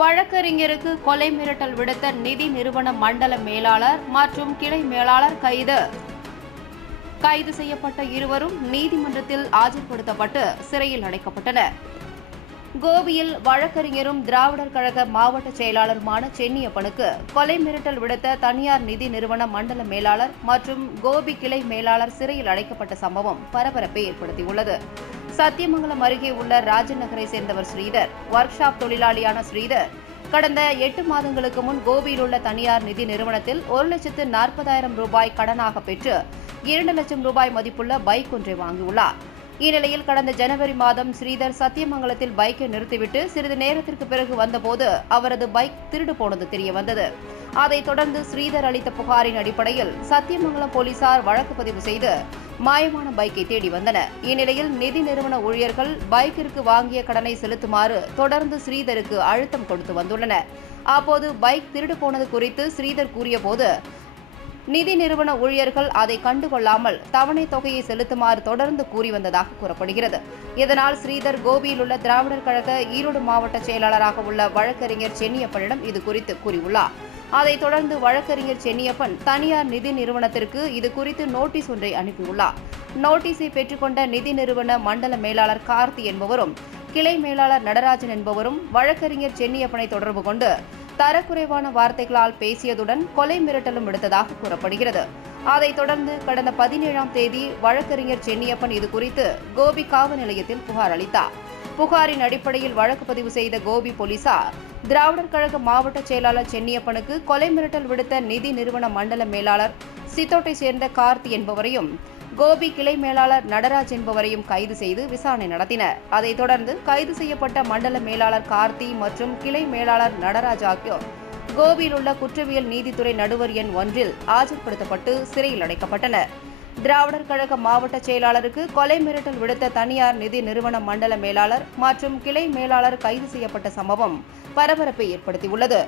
வழக்கறிஞருக்கு கொலை மிரட்டல் விடுத்த நிதி நிறுவன மண்டல மேலாளர் மற்றும் கிளை மேலாளர் கைது. கைது செய்யப்பட்ட இருவரும் நீதிமன்றத்தில் ஆஜர்படுத்தப்பட்டு சிறையில் அடைக்கப்பட்டனர். கோபியில் வழக்கறிஞரும் திராவிடர் கழக மாவட்ட செயலாளருமான சென்னியப்பனுக்கு கொலை மிரட்டல் விடுத்த தனியார் நிதி நிறுவன மண்டல மேலாளர் மற்றும் கோபி கிளை மேலாளர் சிறையில் அடைக்கப்பட்ட சம்பவம் பரபரப்பை ஏற்படுத்தியுள்ளது. சத்தியமங்கலம் அருகே உள்ள ராஜன் நகரை சேர்ந்தவர் ஸ்ரீதர் ஒர்க் ஷாப் தொழிலாளியான ஸ்ரீதர் கடந்த எட்டு மாதங்களுக்கு முன் கோபியில் உள்ள தனியார் நிதி நிறுவனத்தில் ஒரு லட்சத்து நாற்பதாயிரம் ரூபாய் கடனாக பெற்று இரண்டு லட்சம் ரூபாய் மதிப்புள்ள பைக் ஒன்றை வாங்கியுள்ளார். இந்நிலையில் கடந்த ஜனவரி மாதம் ஸ்ரீதர் சத்தியமங்கலத்தில் பைக்கை நிறுத்திவிட்டு சிறிது நேரத்திற்கு பிறகு வந்தபோது அவரது பைக் திருடு போனது தெரியவந்தது. அதைத் தொடர்ந்து ஸ்ரீதர் அளித்த புகாரின் அடிப்படையில் சத்தியமங்கலம் போலீசார் வழக்கு பதிவு செய்து மாயமான பைக்கை தேடி வந்தனர். இந்நிலையில் நிதி நிறுவன ஊழியர்கள் பைக்கிற்கு வாங்கிய கடனை செலுத்துமாறு தொடர்ந்து ஸ்ரீதருக்கு அழுத்தம் கொடுத்து வந்துள்ளனர். அப்போது பைக் திருடு போனது குறித்து ஸ்ரீதர் கூறியபோது நிதி நிறுவன ஊழியர்கள் அதை கண்டுகொள்ளாமல் தவணை தொகையை செலுத்துமாறு தொடர்ந்து கூறி வந்ததாக கூறப்படுகிறது. இதனால் ஸ்ரீதர் கோபியில் உள்ள திராவிடர் கழக ஈரோடு மாவட்ட செயலாளராக உள்ள வழக்கறிஞர் சென்னியப்பனிடம் இது குறித்து கூறியுள்ளார். அதைத் தொடர்ந்து வழக்கறிஞர் சென்னியப்பன் தனியார் நிதி நிறுவனத்திற்கு இது குறித்து நோட்டீஸ் ஒன்றை அனுப்பியுள்ளார். நோட்டீஸை பெற்றுக்கொண்ட நிதி நிறுவன மண்டல மேலாளர் கார்த்தி என்பவரும் கிளை மேலாளர் நடராஜன் என்பவரும் வழக்கறிஞர் சென்னியப்பனை தொடர்பு கொண்டு தரக்குறைவான வார்த்தைகளால் பேசியதுடன் கொலை மிரட்டலும் விடுத்ததாக கூறப்படுகிறது. அதைத் தொடர்ந்து கடந்த பதினேழாம் தேதி வழக்கறிஞர் சென்னியப்பன் இது குறித்து கோபி காவல் நிலையத்தில் புகார் அளித்தார். புகாரின் அடிப்படையில் வழக்கு பதிவு செய்த கோபி போலீசார் திராவிடர் கழக மாவட்ட செயலாளர் சென்னியப்பனுக்கு கொலை மிரட்டல் விடுத்த நிதி நிறுவன மண்டல மேலாளர் சித்தோட்டை சேர்ந்த கார்த்தி என்பவரையும் கோபி கிளை மேலாளர் நடராஜ் என்பவரையும் கைது செய்து விசாரணை நடத்தினர். அதைத் தொடர்ந்து கைது செய்யப்பட்ட மண்டல மேலாளர் கார்த்தி மற்றும் கிளை மேலாளர் நடராஜ் ஆகியோர். கோபியில் உள்ள குற்றவியல் நீதித்துறை நடுவர் எண் ஒன்றில் ஆஜர்படுத்தப்பட்டு சிறையில் அடைக்கப்பட்டனர். திராவிடர் கழக மாவட்ட செயலாளருக்கு கொலை மிரட்டல் விடுத்த தனியார் நிதி நிறுவன மண்டல மேலாளர் மற்றும் கிளை மேலாளர் கைது செய்யப்பட்ட சம்பவம் பரபரப்பை ஏற்படுத்தியுள்ளது.